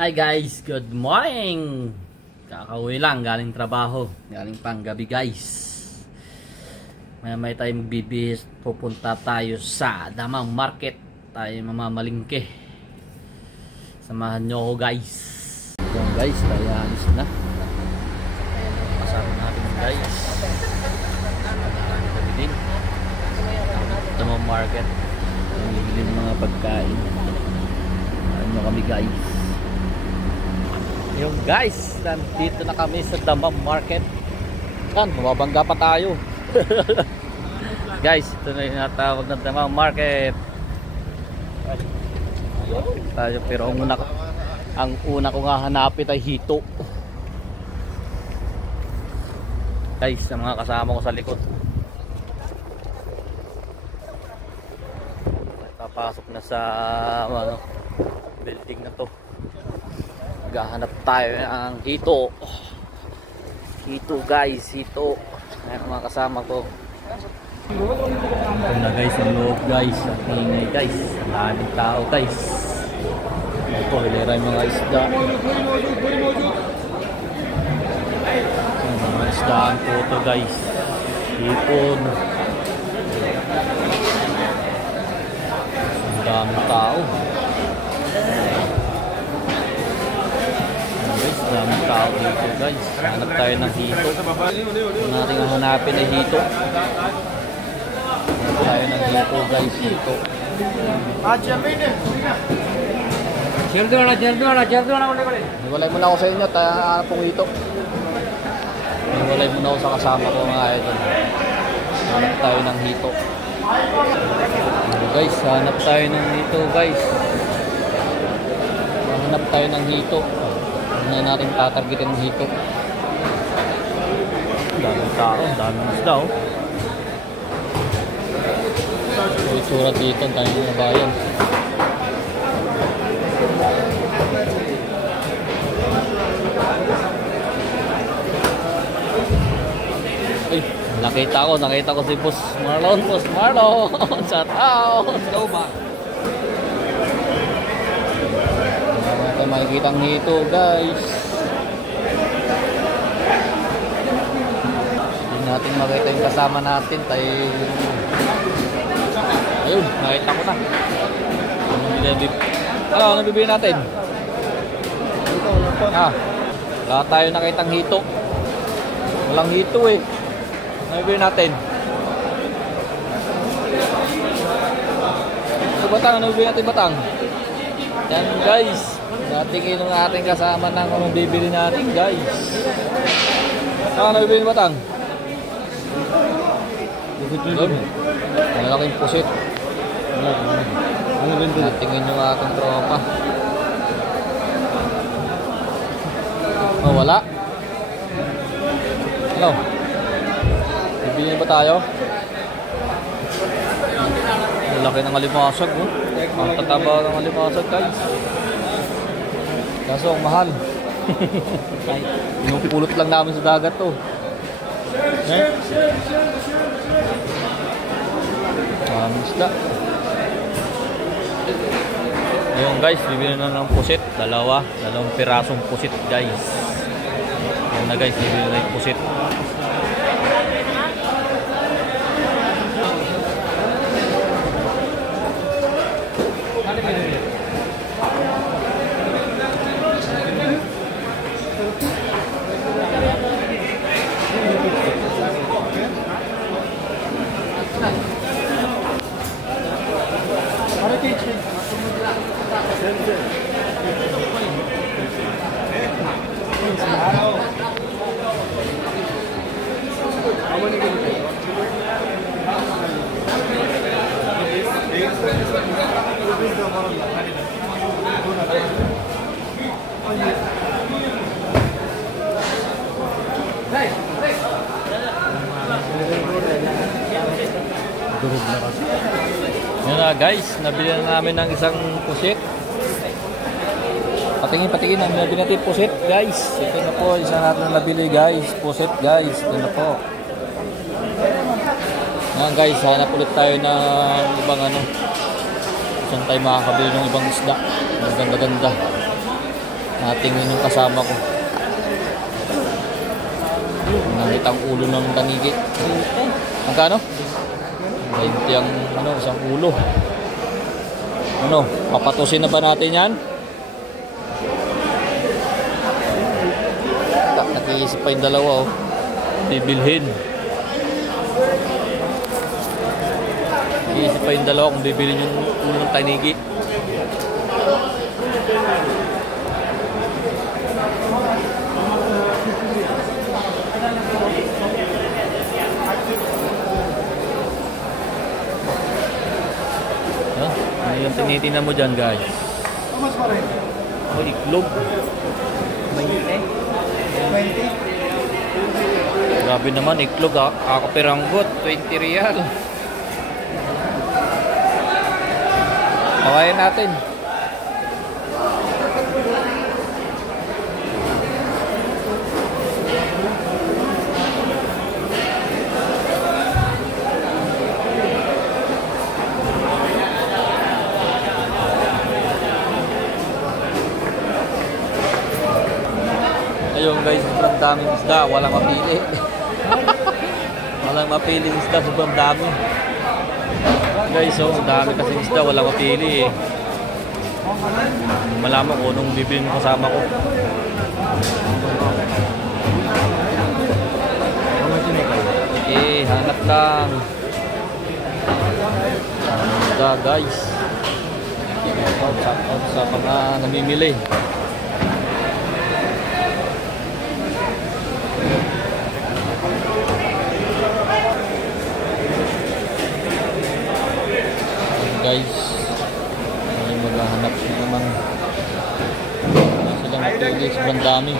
Hi guys, good morning. Kakauwi lang galing trabaho, galing pang gabi guys. May tayo magbibihis, pupunta tayo sa Damang Market. Tayo mamamalingke. Samahan nyo ako guys. Yan guys, tayo alis na. Kasama natin guys. Gabi din. Damang Market. Bibili ng mga pagkain. Ano kami guys. Yung guys, nandito na kami sa Damang Market. Yan, mababangga pa tayo. Guys, ito na yung natawag na Damang Market. Tayo, pero ang una ko nga hanapin ay hito. Guys, ang mga kasama ko sa likod. Papasok na sa building na to. Gahanap tayo ng hito. Hito guys, hito. Ayan mga kasama ko. Ito na guys, ang loob guys. Ang ingay guys. Ang daming tao guys. Ito, hilera yung mga isda. Mga isdaan po ito guys. Hipon. Ang daming tao. Daming tao dito guys. Hanap tayo ng hito. Kung natin ang hanapin ay hito. Hanap tayo ng hito guys. Hito. Hiwalay muna ako sa inyo. Hanap pong hito. Hiwalay muna ako sa kasama ko mga idol. Hanap tayo ng hito. Guys, hanap tayo ng hito guys. Hanap tayo ng hito. Na natin tatargetin ng hito. Daming tao, daming isda oh. So, itsura dito, ang daming mga bayan. Ay, nakita ko si Boss Marlon. Boss Marlon, shout out. Go ba? Makikita ang hito guys. Hindi natin makita yung kasama natin tayo. Ayun, nakita ko na. Ano bibili natin? Wala tayo nakitang hito. Walang hito eh. Ano bibili natin? Ito batang, ano bibili natin batang? Yan guys. Natingin ng ating kasama ng anong bibili natin guys. Saan na bibili batang? Doon. Malaking pusit. Natingin yung ating tropa. Oh, wala. Ano? Bibili ba tayo? Malaki ng alimasag oh. Ang tataba ng alimasag guys. Kaso ang mahal. Pinupulot lang namin sa dagat to. Isda. Ayun guys, bibili na ng pusit. Dalawang pirasong pusit guys. Ayun na guys, bibili na yung pusit. Yan na guys, nabili na namin ng isang pusit. Patingin ang nabili natin pusit guys. Ito na po, isa natin nabili guys. Pusit guys, ito na po. Yan guys, hanap ulit tayo ng ibang ano. Saan tayo makakabili ng ibang isda. Maganda-ganda. Natingin yung kasama ko. Nakita ang ulo ng tanigi. Magkano? 20 ang isang ulo. Papatusin na ba natin yan? Nag-iisip pa yung dalawa bibilhin. Nag-iisip pa yung dalawa kung bibilhin yung ulo ng tanigi. Ano yung tinitingnan mo dyan, guys? Iklog. 20. Grabe naman, iklog kakapiranggot, 20 real. Kawain natin. Ayun guys, sobrang daming isda, walang mapili. Walang mapiling isda, sobrang dami. Guys, ang dami kasing isda, walang mapili Malaman ko nung bibili ng kasama ko. Hanap lang. Isda guys. Shout out sa mga namimili. Guys, ay maghahanap naman silang napili, sobrang dami.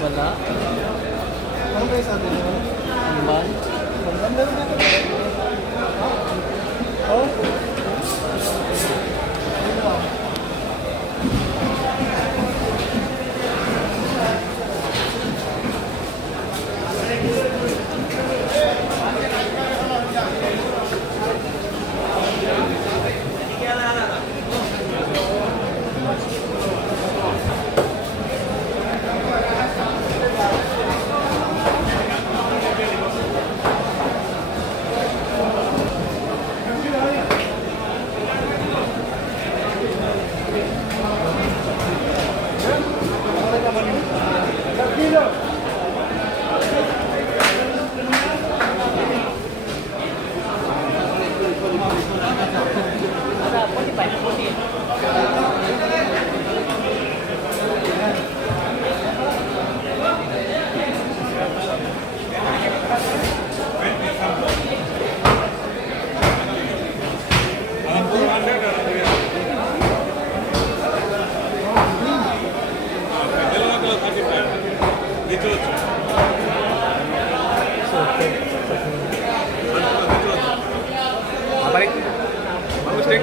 Wala. Ano guys atin? Naman. Oh. Balik. Bagus, Dek.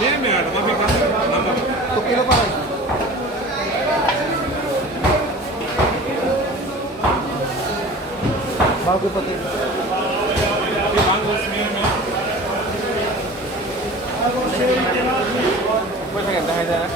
Ini ada mami kan? Nambah. 2 kilo pa rin. Bago pa ito. Pues me encanta esa.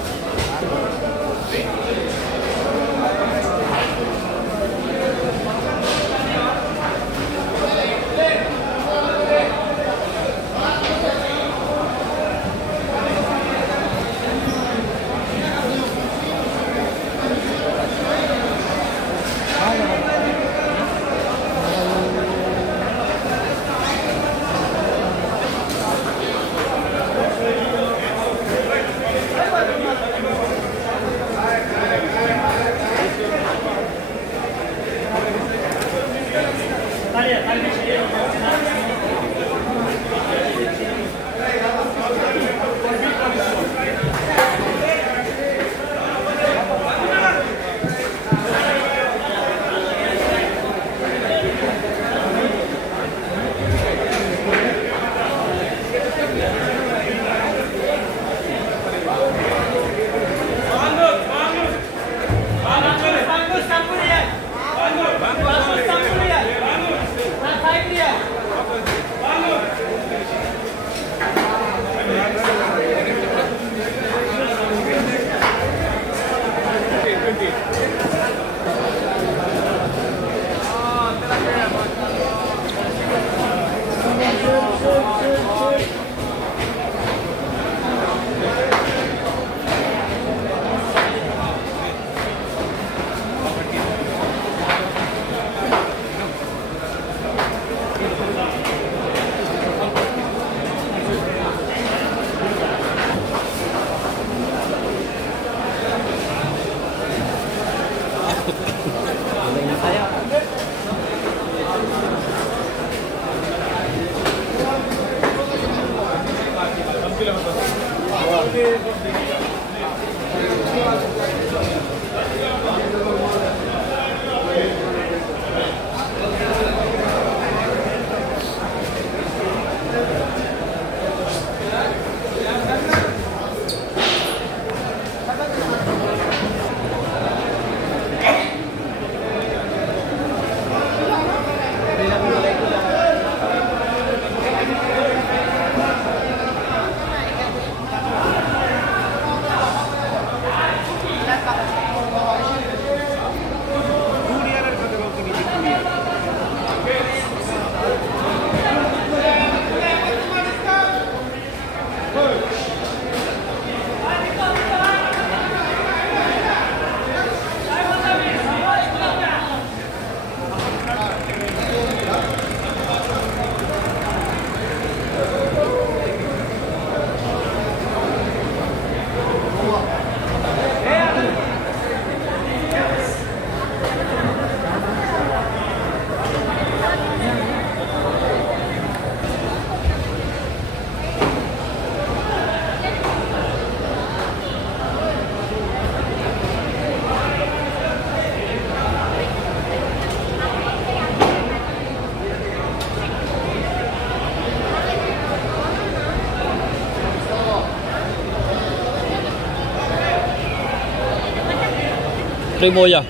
Trimoya.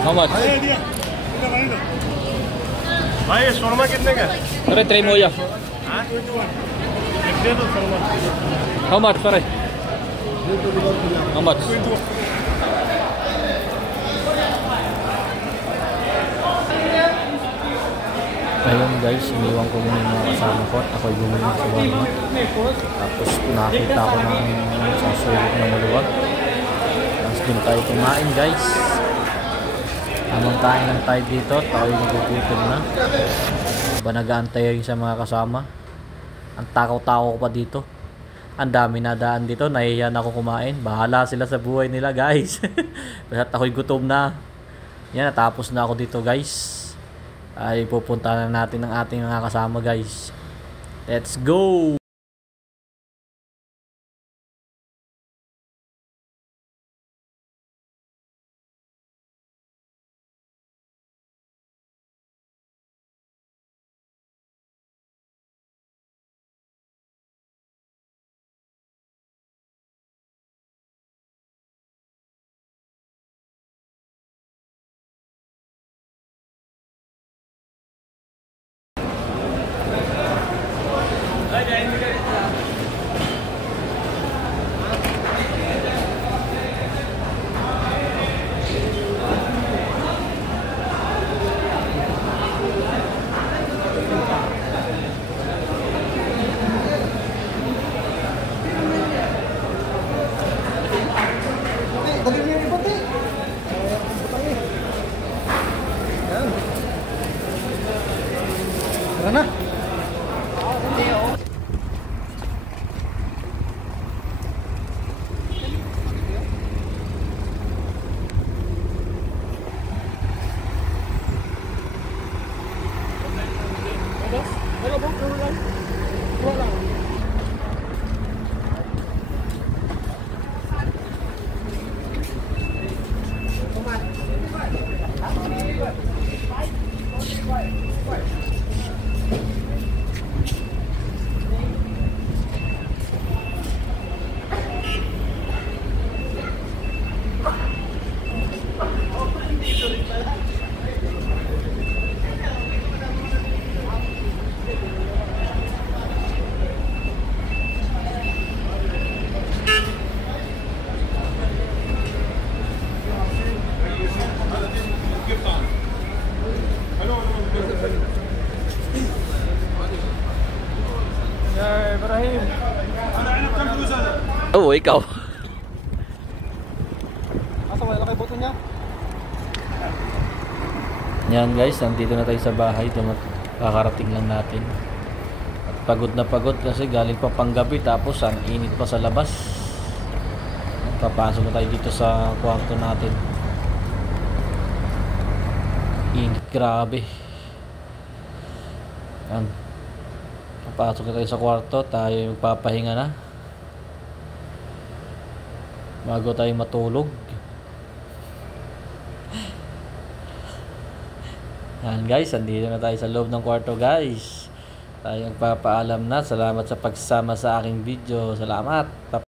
How much? भाई ये शोरमा कितने का? Pare, Trimoya. How much, pare? How much? Ayun guys, iniwan ko muna yung mga kasama ko at ako'y bumili sa Walmart. Tapos nakita ko ng sasulok na maluwag. Tapos din tayo kumain guys. Tamang kain lang tayo dito at ako'y nagugutom na. Ba nag-aantay rin sa mga kasama. Ang takaw-takaw ko pa dito. Ang dami na daan dito, nahihiyan ako kumain. Bahala sila sa buhay nila guys. Basta ako'y gutom na. Yan, natapos na ako dito guys. Ay pupunta na natin ang ating mga kasama guys. Let's go! Dali niyo yung iba, te. Yan. Tara na. Ibrahim. Oh, ikaw. Asa wala kay boto niya? Yan guys, nandito na tayo sa bahay. Kakarating lang natin. At pagod na pagod kasi galing pa panggabi tapos ang init pa sa labas. Papasok na tayo dito sa kwarto natin. Init, grabe. Yan. Papasok na tayo sa kwarto, tayo magpapahinga na bago tayo matulog. Yan guys, andito na tayo sa loob ng kwarto guys. Tayo magpapaalam na. Salamat sa pagsama sa aking video. Salamat.